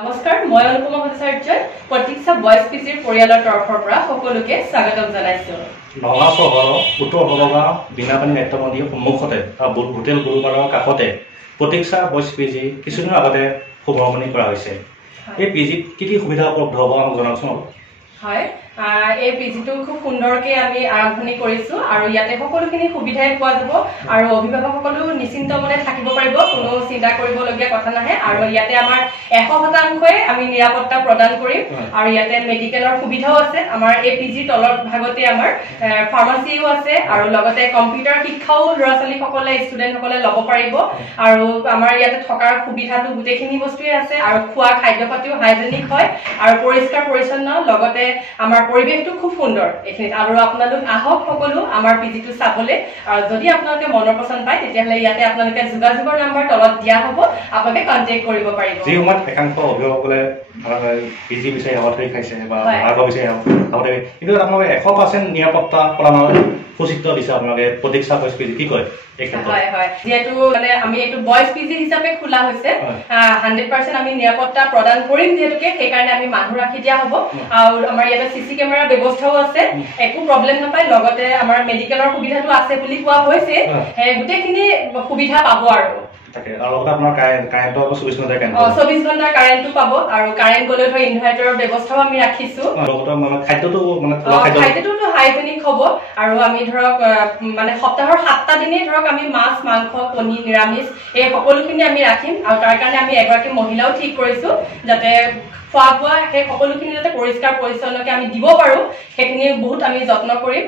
নমস্কাৰ মই অনুপমা ভট্টাচাৰ্যই প্ৰতীক্ষা বয়স পিজিৰ পৰিয়ালৰ তৰফৰ পৰা সকলোকে স্বাগতম জনাইছো। নগাঁও চহৰৰ উত্তৰ নগাঁও বিনাপানী নাট্যমন্দিৰৰ সন্মুখতে হোটেল গুৰুবাৰৰ কাষতে প্ৰতীক্ষা বয়স পিজি কিছুদিনৰ আগতে শুভাৰম্ভণি কৰা হৈছে। এই পিজিত কি সুবিধা উপলব্ধ হ'ব জনাওকচোন। হয়, এই পিজিটো খুব সুন্দৰকৈ আমি আৰম্ভণি কৰিছো আৰু ইয়াতে সকলোখিনি সুবিধাই পোৱা যাব আৰু অভিভাৱকসকলো নিশ্চিন্ত মনে থাকিব পাৰিব, কোনো চিন্তা কৰিবলগীয়া কথা নাহে। আৰু ইয়াতে আমাৰ 100% আমি নিৰাপত্তা প্ৰদান কৰিম আৰু ইয়াতে মেডিকেলৰ সুবিধাও আছে। আমাৰ এই পিজিৰ তলৰ ভাগতে আমাৰ ফাৰ্মাচীও আছে আৰু লগতে কম্পিউটাৰ শিক্ষাও ল'ৰা ছোৱালীসকলে ষ্টুডেণ্টসকলে ল'ব পাৰিব। আৰু আমাৰ ইয়াতে থকাৰ সুবিধাটো গোটেইখিনি বস্তুৱে আছে আৰু খোৱা খাদ্য পাতিও হাইজেনিক হয় আৰু পৰিষ্কাৰ পৰিচ্ছন্ন, লগতে আমাৰ পৰিৱেশটো খুব সুন্দৰ এইখিনিত। আৰু আপোনালোক আহক সকলো আমাৰ পিজিটো চাবলৈ, আৰু যদি আপোনালোকে মনৰ পছন্দ পায় তেতিয়াহ'লে ইয়াতে আপোনালোকে যোগাযোগৰ নম্বৰ তলত দিয়া হ'ব, আপোনালোকে কণ্টেক্ট কৰিব পাৰিব। যি সময়ত একাংশ অভিভাৱকসকলে পিজি বিচাৰি আগতে খাইছে বা আগৰ বিচাৰি আগতে, কিন্তু আপোনালোকে 100% নিৰাপত্তা প্ৰদানৰ সুচিত্ৰ দিছে আপোনালোকে প্ৰতীক্ষা বয়স পিজি, কি কয়? হয় হয়, যিহেতু মানে আমি এইটো বয়স পিজি হিচাপে খোলা হৈছে, 100% আমি নিৰাপত্তা প্ৰদান কৰিম যিহেতুকে, সেইকাৰণে আমি মানুহ ৰাখি দিয়া হ'ব। আৰু আমাৰ ইয়াতে CC কেমেৰাৰ ব্যৱস্থাও আছে, একো প্ৰব্লেম নাপায়। লগতে আমাৰ মেডিকেলৰ সুবিধাটো আছে বুলি কোৱা হৈছে, গোটেইখিনি সুবিধা পাব। আৰু আপোনাৰ কাৰেণ্টৰ 24 ঘণ্টাৰ কাৰেণ্টটো পাব, আৰু কাৰেণ্ট গ'লে ধৰ ইনভাৰ্টাৰৰ ব্যৱস্থাও আমি ৰাখিছো। খাদ্যটো হাইজেনিক হ'ব। আৰু আমি ধৰক মানে সপ্তাহৰ 7টা দিনেই ধৰক আমি মাছ মাংস কণী নিৰামিষ এই সকলোখিনি আমি ৰাখিম। আৰু তাৰ কাৰণে আমি এগৰাকী মহিলাও ঠিক কৰিছো, যাতে খোৱা বোৱা সেই সকলোখিনি যাতে পৰিষ্কাৰ পৰিচ্ছন্নকৈ আমি দিব পাৰো, সেইখিনি বহুত আমি যত্ন কৰিম।